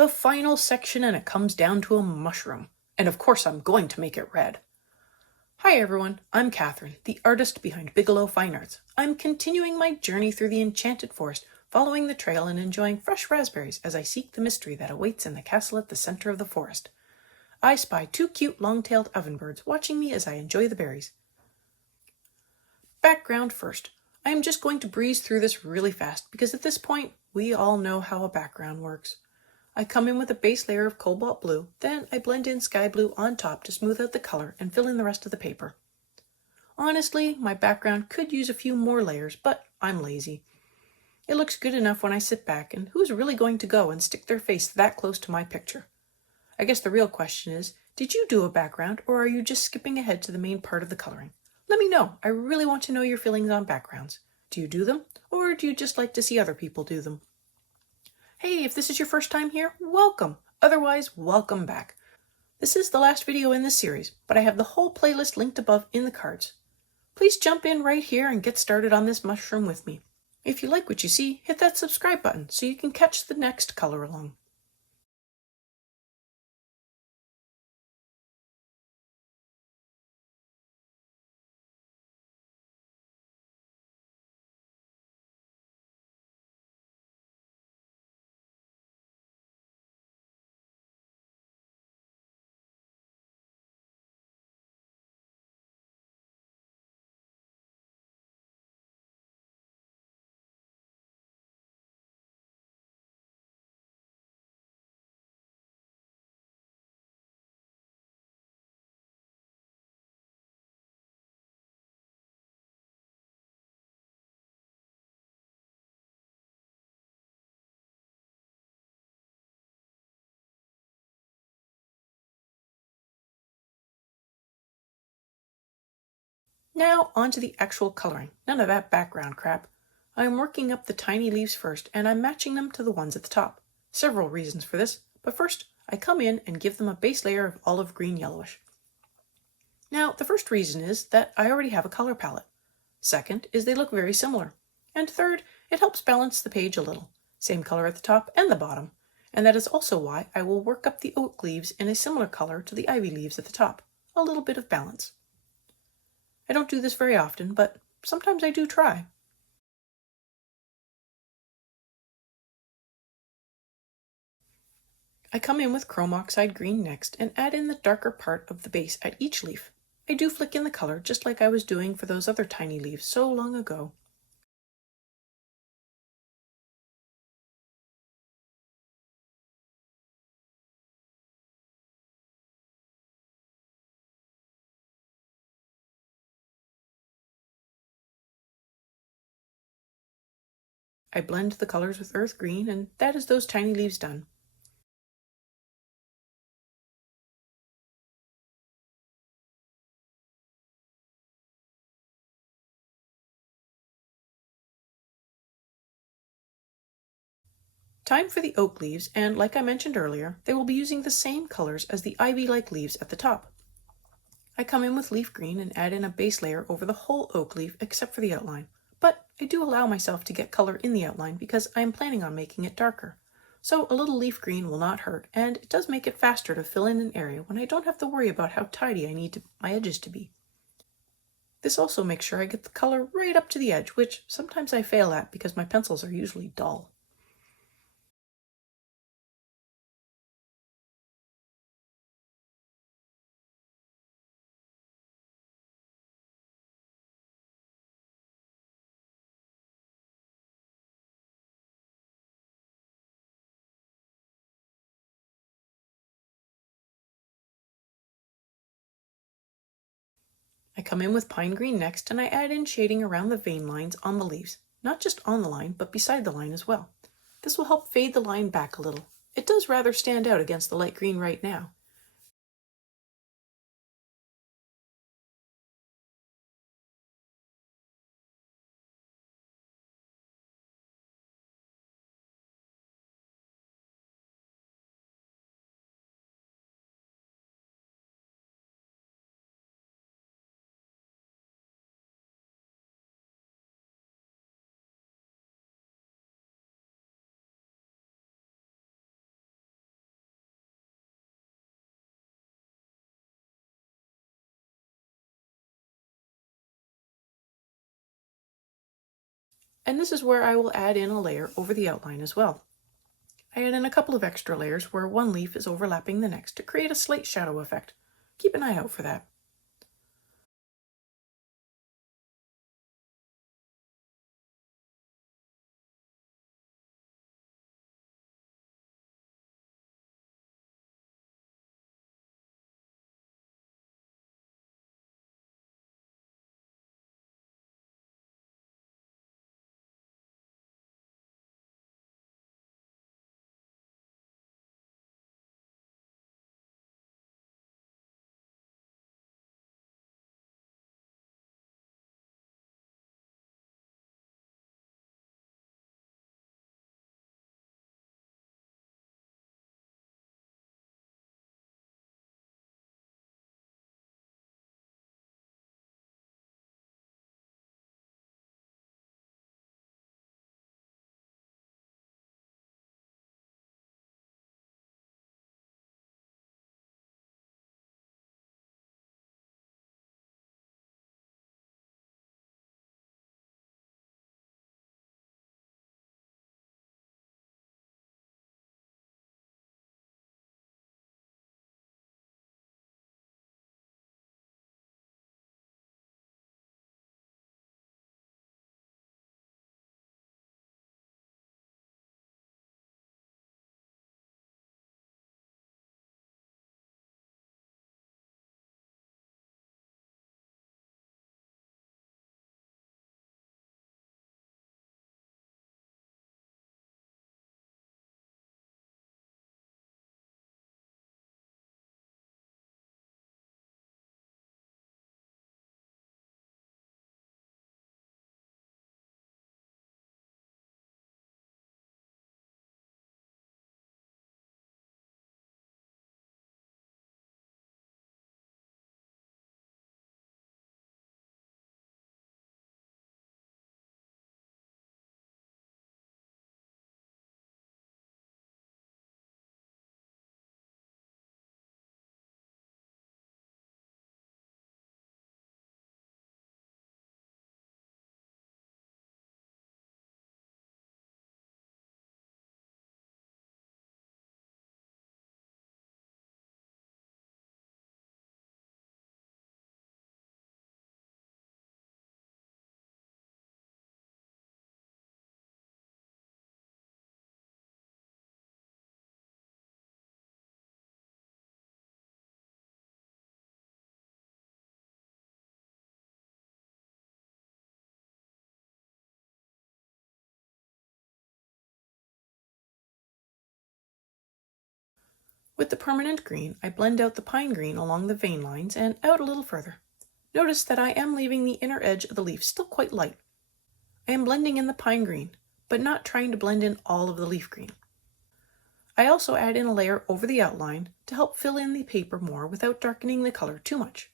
The final section, and it comes down to a mushroom. And of course I'm going to make it red. Hi everyone, I'm Catherine, the artist behind Bigelow Fine Arts. I'm continuing my journey through the Enchanted Forest, following the trail and enjoying fresh raspberries as I seek the mystery that awaits in the castle at the center of the forest. I spy two cute long-tailed oven birds watching me as I enjoy the berries. Background first. I am just going to breeze through this really fast because at this point, we all know how a background works. I come in with a base layer of cobalt blue, then I blend in sky blue on top to smooth out the color and fill in the rest of the paper. Honestly, my background could use a few more layers, but I'm lazy. It looks good enough when I sit back, and who's really going to go and stick their face that close to my picture? I guess the real question is, did you do a background, or are you just skipping ahead to the main part of the coloring? Let me know. I really want to know your feelings on backgrounds. Do you do them, or do you just like to see other people do them? Hey, if this is your first time here, welcome. Otherwise, welcome back. This is the last video in this series, but I have the whole playlist linked above in the cards. Please jump in right here and get started on this mushroom with me. If you like what you see, hit that subscribe button so you can catch the next color along. Now onto the actual coloring. None of that background crap. I'm working up the tiny leaves first, and I'm matching them to the ones at the top. Several reasons for this, but first I come in and give them a base layer of olive green yellowish. Now the first reason is that I already have a color palette. Second is they look very similar. And third, it helps balance the page a little. Same color at the top and the bottom. And that is also why I will work up the oak leaves in a similar color to the ivy leaves at the top. A little bit of balance. I don't do this very often, but sometimes I do try. I come in with chrome oxide green next and add in the darker part of the base at each leaf. I do flick in the color just like I was doing for those other tiny leaves so long ago. I blend the colors with earth green, and that is those tiny leaves done. Time for the oak leaves, and like I mentioned earlier, they will be using the same colors as the ivy-like leaves at the top. I come in with leaf green and add in a base layer over the whole oak leaf except for the outline, but I do allow myself to get color in the outline because I am planning on making it darker. So a little leaf green will not hurt, and it does make it faster to fill in an area when I don't have to worry about how tidy I need my edges to be. This also makes sure I get the color right up to the edge, which sometimes I fail at because my pencils are usually dull. I come in with pine green next, and I add in shading around the vein lines on the leaves, not just on the line, but beside the line as well. This will help fade the line back a little. It does rather stand out against the light green right now. And this is where I will add in a layer over the outline as well. I add in a couple of extra layers where one leaf is overlapping the next to create a slight shadow effect. Keep an eye out for that. With the permanent green, I blend out the pine green along the vein lines and out a little further. Notice that I am leaving the inner edge of the leaf still quite light. I am blending in the pine green, but not trying to blend in all of the leaf green. I also add in a layer over the outline to help fill in the paper more without darkening the color too much.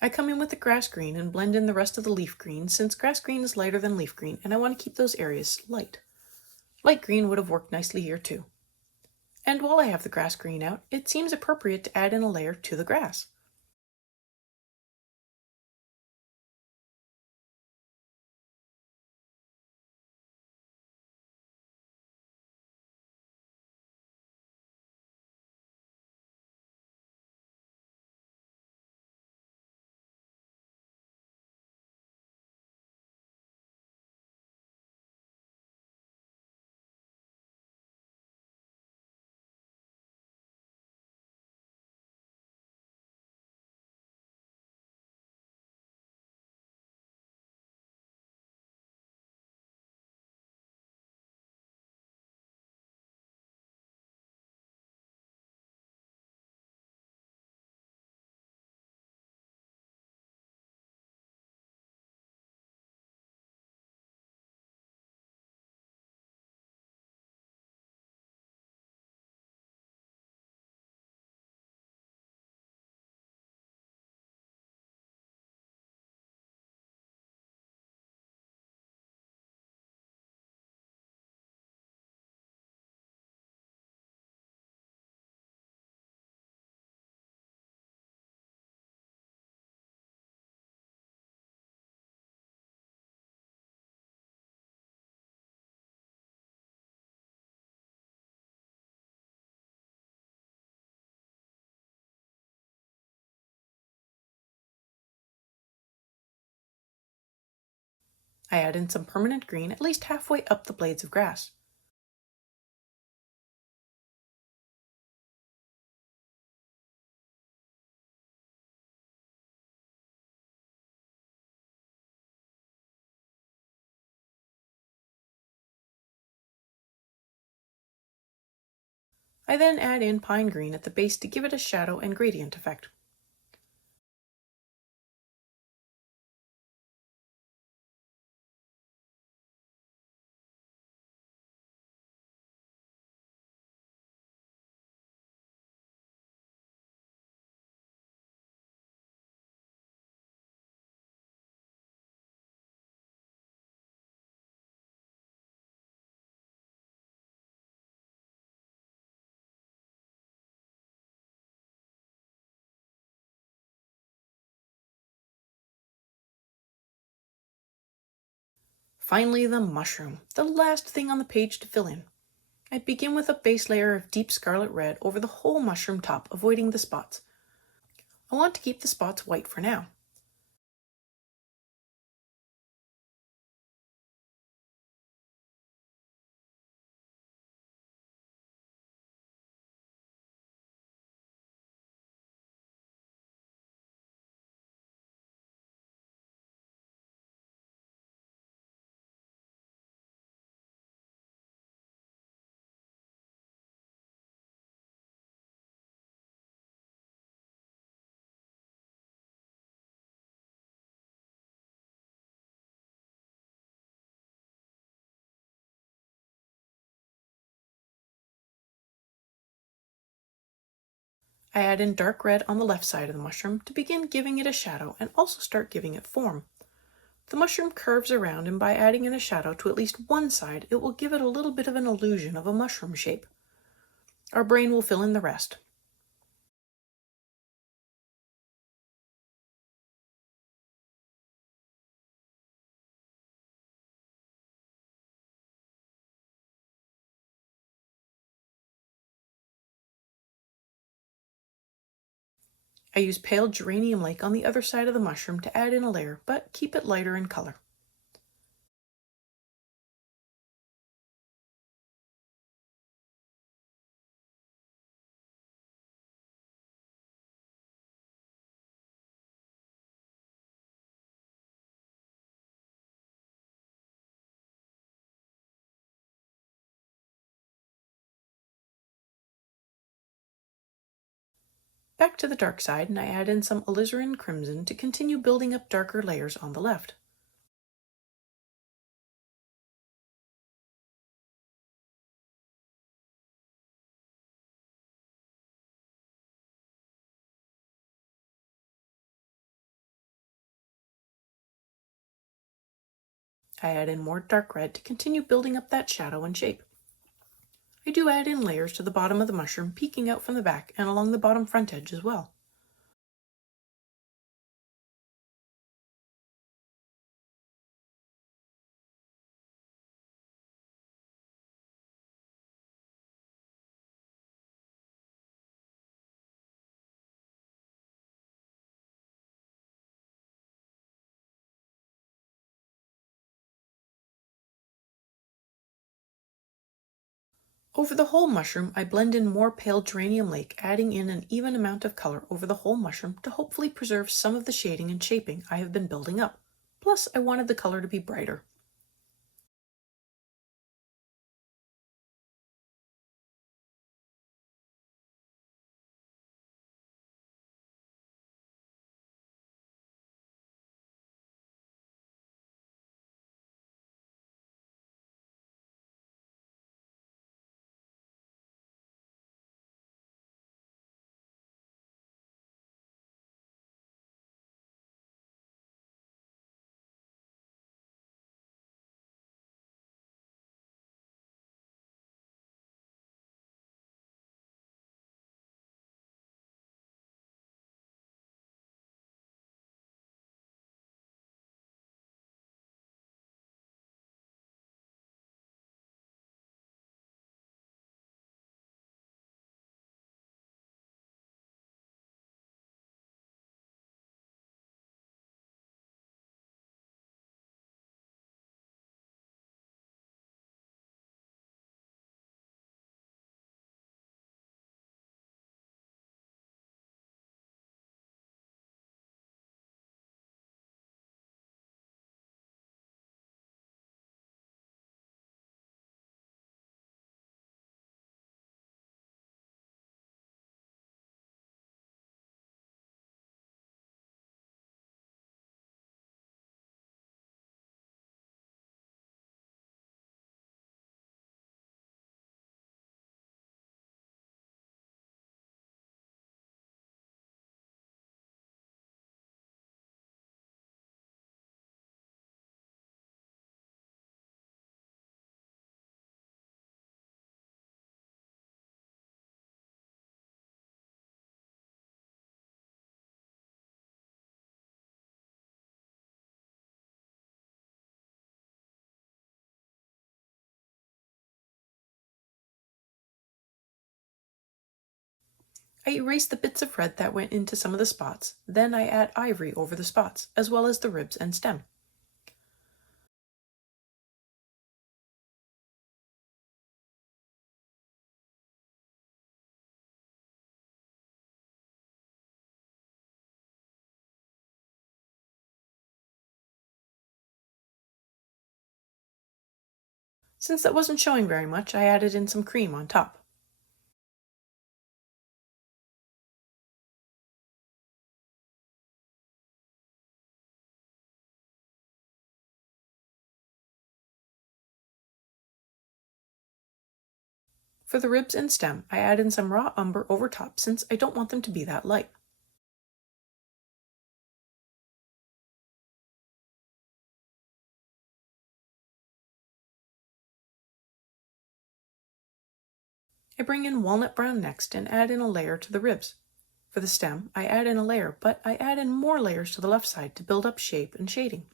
I come in with the grass green and blend in the rest of the leaf green since grass green is lighter than leaf green and I want to keep those areas light. Light green would have worked nicely here too. And while I have the grass green out, it seems appropriate to add in a layer to the grass. I add in some permanent green at least halfway up the blades of grass. I then add in pine green at the base to give it a shadow and gradient effect. Finally, the mushroom, the last thing on the page to fill in. I begin with a base layer of deep scarlet red over the whole mushroom top, avoiding the spots. I want to keep the spots white for now. I add in dark red on the left side of the mushroom to begin giving it a shadow and also start giving it form. The mushroom curves around, and by adding in a shadow to at least one side, it will give it a little bit of an illusion of a mushroom shape. Our brain will fill in the rest. I use pale geranium lake on the other side of the mushroom to add in a layer, but keep it lighter in color. Back to the dark side, and I add in some alizarin crimson to continue building up darker layers on the left. I add in more dark red to continue building up that shadow and shape. I do add in layers to the bottom of the mushroom, peeking out from the back and along the bottom front edge as well. Over the whole mushroom, I blend in more pale geranium lake, adding in an even amount of color over the whole mushroom to hopefully preserve some of the shading and shaping I have been building up. Plus, I wanted the color to be brighter. I erase the bits of red that went into some of the spots, then I add ivory over the spots, as well as the ribs and stem. Since that wasn't showing very much, I added in some cream on top. For the ribs and stem, I add in some raw umber over top since I don't want them to be that light. I bring in walnut brown next and add in a layer to the ribs. For the stem, I add in a layer, but I add in more layers to the left side to build up shape and shading.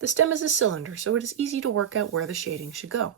The stem is a cylinder, so it is easy to work out where the shading should go.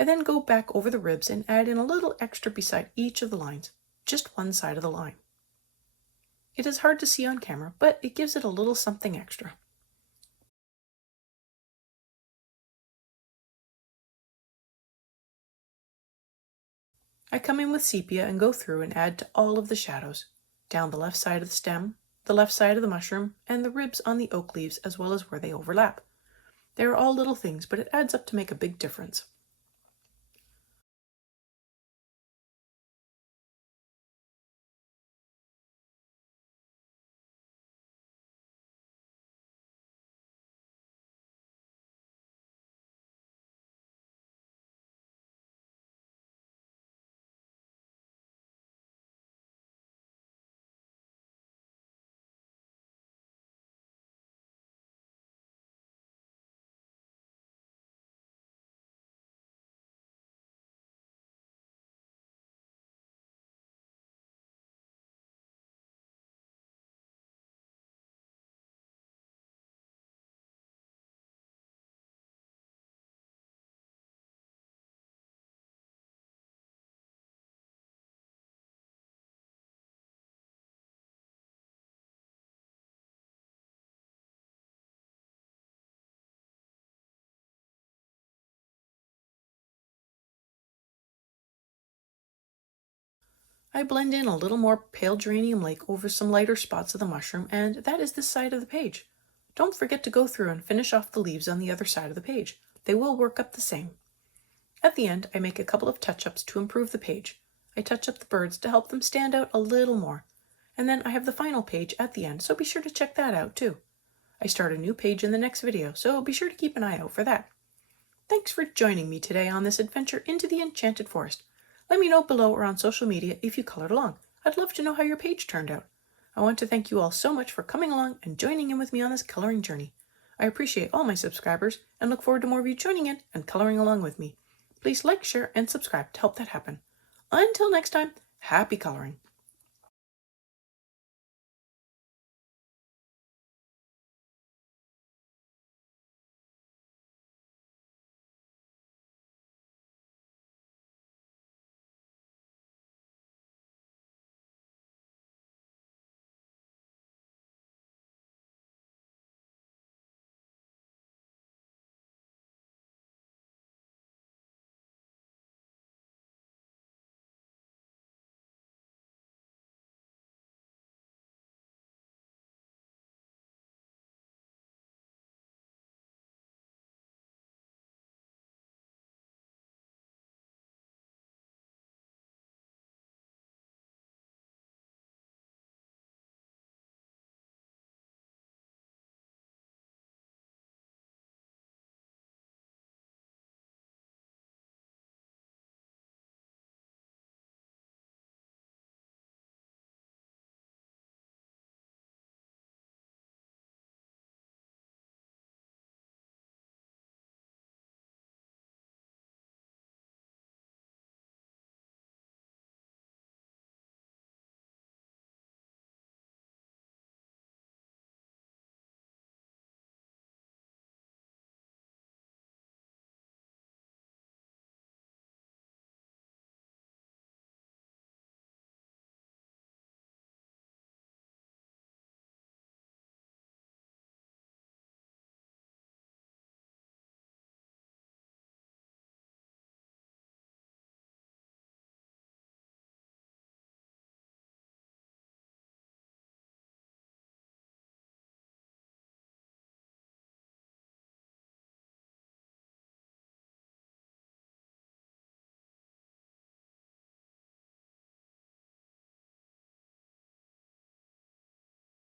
I then go back over the ribs and add in a little extra beside each of the lines, just one side of the line. It is hard to see on camera, but it gives it a little something extra. I come in with sepia and go through and add to all of the shadows, down the left side of the stem, the left side of the mushroom, and the ribs on the oak leaves as well as where they overlap. They're all little things, but it adds up to make a big difference. I blend in a little more pale geranium lake over some lighter spots of the mushroom, and that is this side of the page. Don't forget to go through and finish off the leaves on the other side of the page. They will work up the same. At the end, I make a couple of touch-ups to improve the page. I touch up the birds to help them stand out a little more. And then I have the final page at the end, so be sure to check that out too. I start a new page in the next video, so be sure to keep an eye out for that. Thanks for joining me today on this adventure into the Enchanted Forest. Let me know below or on social media if you colored along. I'd love to know how your page turned out. I want to thank you all so much for coming along and joining in with me on this coloring journey. I appreciate all my subscribers and look forward to more of you joining in and coloring along with me. Please like, share, and subscribe to help that happen. Until next time, happy coloring!